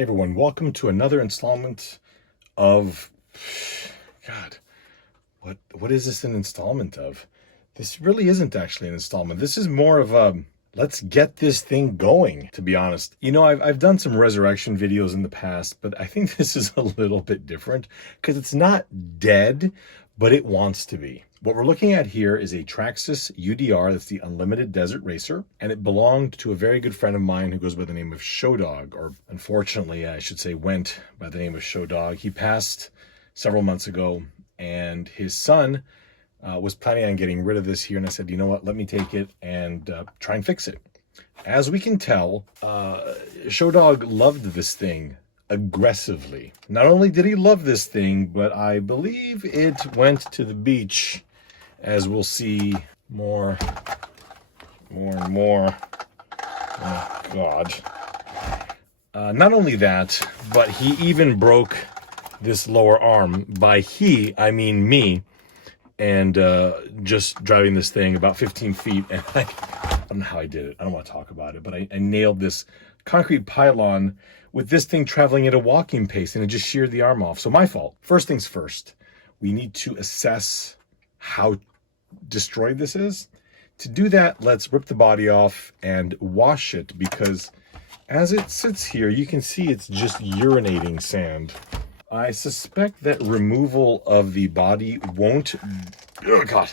Hey everyone, welcome to another installment of, God, what is this an installment of? This really isn't actually an installment. This is more of a, let's get this thing going, to be honest. You know, I've done some resurrection videos in the past, but I think this is a little bit different because it's not dead, but it wants to be. What we're looking at here is a Traxxas UDR, that's the Unlimited Desert Racer, and it belonged to a very good friend of mine who goes by the name of Shodog, or unfortunately, I should say went by the name of Shodog. He passed several months ago, and his son was planning on getting rid of this here, and I said, you know what, let me take it and try and fix it. As we can tell, Shodog loved this thing aggressively. Not only did he love this thing, but I believe it went to the beach, as we'll see more and more. Oh God. Not only that, but he even broke this lower arm. By he, I mean me, and just driving this thing about 15 feet, and I don't know how I did it. I don't want to talk about it, but I nailed this concrete pylon with this thing traveling at a walking pace, and it just sheared the arm off. So my fault. First things first, we need to assess how destroyed this is. To do that, let's rip the body off and wash it, because as it sits here, you can see it's just urinating sand. I suspect that removal of the body won't, oh God,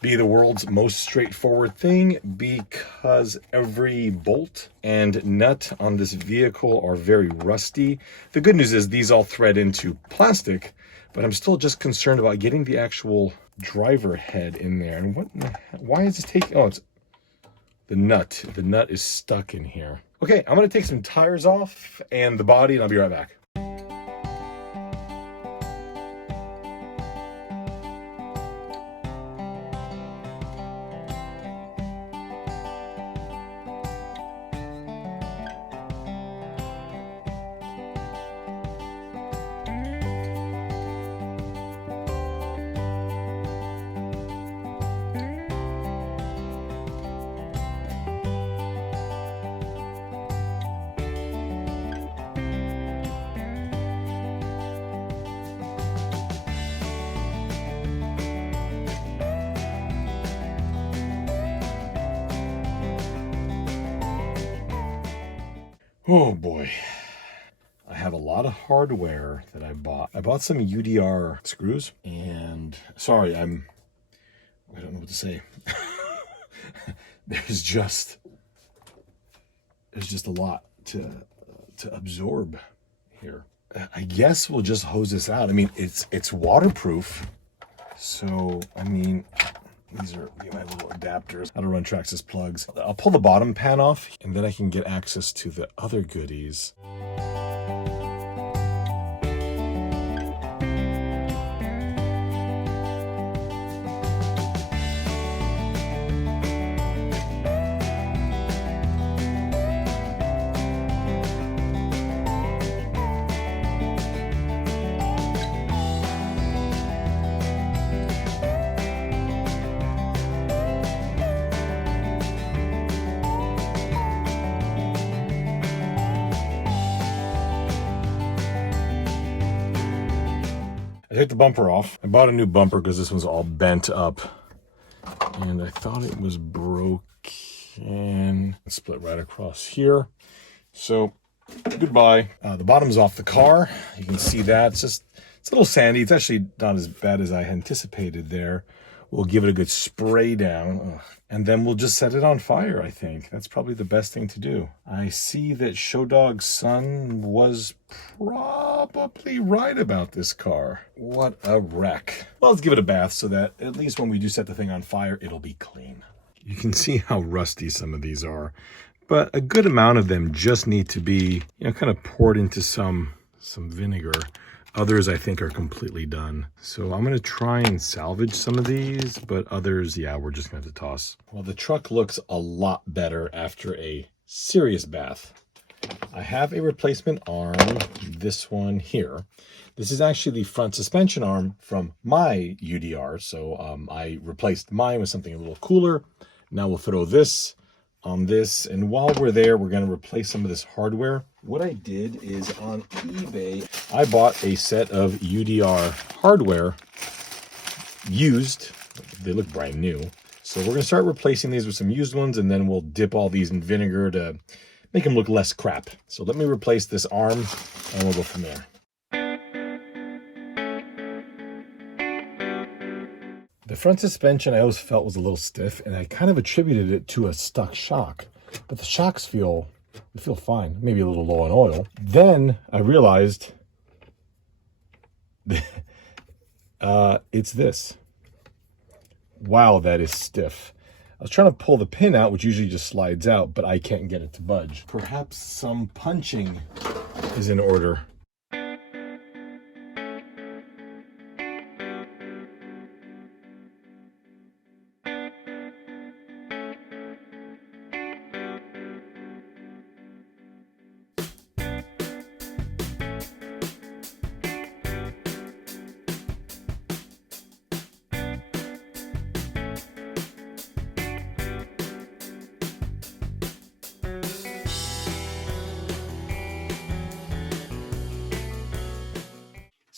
be the world's most straightforward thing, because every bolt and nut on this vehicle are very rusty. The good news is these all thread into plastic, but I'm still just concerned about getting the actual driver head in there. And why is this taking, oh, it's the nut. The nut is stuck in here. Okay, I'm gonna take some tires off and the body, and I'll be right back. Oh boy, I have a lot of hardware that I bought. I bought some UDR screws, and sorry, I don't know what to say. There's just a lot to absorb here. I guess we'll just hose this out. I mean, it's waterproof, so I mean, these are my little adapters. How to run Traxxas plugs. I'll pull the bottom pan off, and then I can get access to the other goodies. I took the bumper off. I bought a new bumper because this one's all bent up, and I thought it was broken. It split right across here. So goodbye. The bottom's off the car. You can see that. It's a little sandy. It's actually not as bad as I anticipated there. We'll give it a good spray down, and then we'll just set it on fire, I think. That's probably the best thing to do. I see that Shodog's son was probably right about this car. What a wreck. Well, let's give it a bath so that at least when we do set the thing on fire, it'll be clean. You can see how rusty some of these are, but a good amount of them just need to be, kind of poured into some vinegar. Others, I think, are completely done. So I'm going to try and salvage some of these, but others, yeah, we're just going to have to toss. Well, the truck looks a lot better after a serious bath. I have a replacement arm, this one here. This is actually the front suspension arm from my UDR. So I replaced mine with something a little cooler. Now we'll throw this on this. And while we're there, we're going to replace some of this hardware. what I did is on eBay, I bought a set of UDR hardware used. They look brand new. So we're going to start replacing these with some used ones, and then we'll dip all these in vinegar to make them look less crap. So let me replace this arm, and we'll go from there. The front suspension I always felt was a little stiff, and I kind of attributed it to a stuck shock. But the shocks feel fine, maybe a little low on oil. Then I realized it's this. Wow, that is stiff. I was trying to pull the pin out, which usually just slides out, but I can't get it to budge. Perhaps some punching is in order.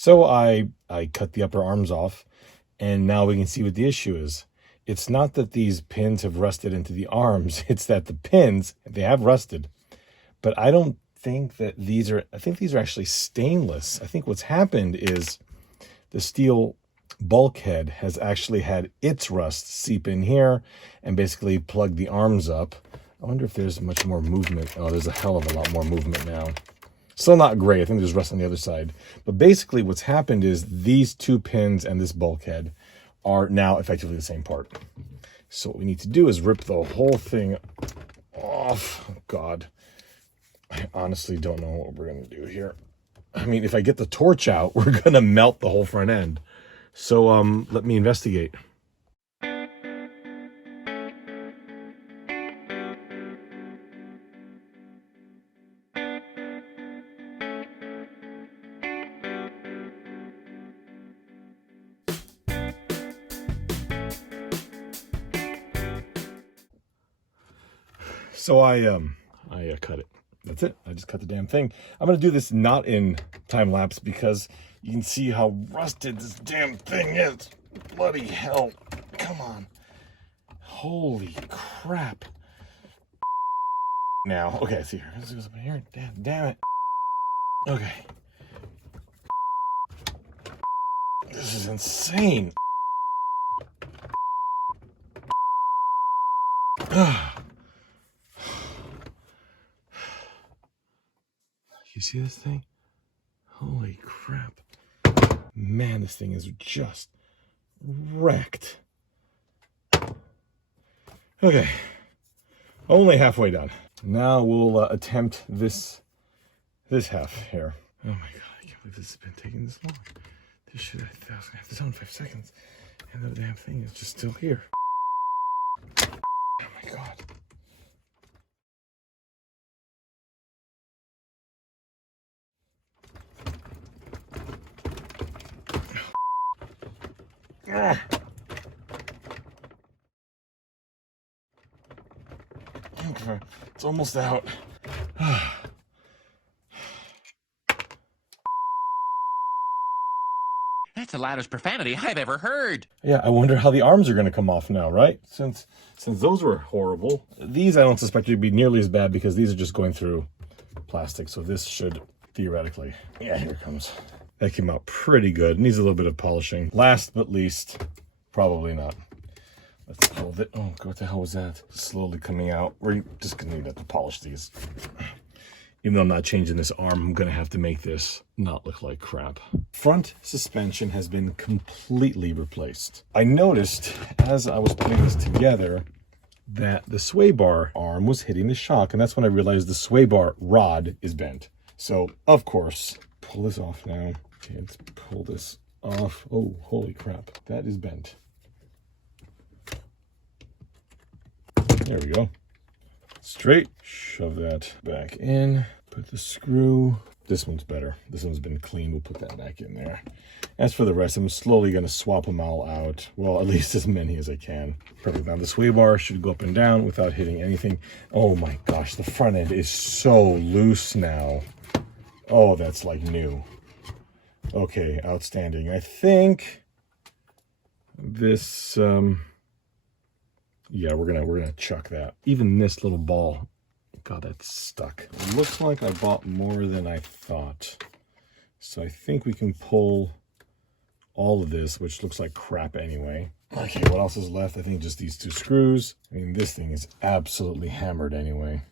So I cut the upper arms off, and now we can see what the issue is. It's not that these pins have rusted into the arms, it's that the pins, they have rusted. But I don't think that these are, I think these are actually stainless. I think what's happened is the steel bulkhead has actually had its rust seep in here and basically plug the arms up. I wonder if there's much more movement. Oh, there's a hell of a lot more movement now. Still not great. I think there's rust on the other side. But basically what's happened is these two pins and this bulkhead are now effectively the same part. So what we need to do is rip the whole thing off. Oh, God. I honestly don't know what we're going to do here. I mean, if I get the torch out, we're going to melt the whole front end. So let me investigate. So I cut it. That's it. I just cut the damn thing. I'm going to do this not in time lapse because you can see how rusted this damn thing is. Bloody hell. Come on. Holy crap. Now, okay, see here. This goes up in here. Damn it. Okay. This is insane. You see this thing? Holy crap. Man, this thing is just wrecked. Okay. Only halfway done. Now we'll attempt this half here. Oh my God, I can't believe this has been taking this long. This shit, I was gonna have this on in 5 seconds. And the damn thing is just still here. Oh my God. Okay, it's almost out. That's the loudest profanity I've ever heard. Yeah, I wonder how the arms are going to come off now, right? Since those were horrible. These I don't suspect to be nearly as bad because these are just going through plastic. So this should theoretically, yeah, here it comes. That came out pretty good. Needs a little bit of polishing. Last but least, probably not. Let's pull it. Oh, what the hell was that? Slowly coming out. We're just going to need to polish these. Even though I'm not changing this arm, I'm going to have to make this not look like crap. Front suspension has been completely replaced. I noticed as I was putting this together that the sway bar arm was hitting the shock, and that's when I realized the sway bar rod is bent. So, of course, pull this off now. Okay, let's pull this off. Oh, holy crap. That is bent. There we go. Straight. Shove that back in. Put the screw This one's better. This one's been clean. We'll put that back in there. As for the rest, I'm slowly going to swap them all out. Well, at least as many as I can. Perfect. Now the sway bar should go up and down without hitting anything. Oh my gosh, the front end is so loose now. Oh, that's like new. Okay, outstanding. I think this, yeah, we're gonna chuck that. Even this little ball, God, that's stuck. It looks like I bought more than I thought. So I think we can pull all of this, which looks like crap anyway. Okay, what else is left? I think just these 2 screws. I mean, this thing is absolutely hammered anyway.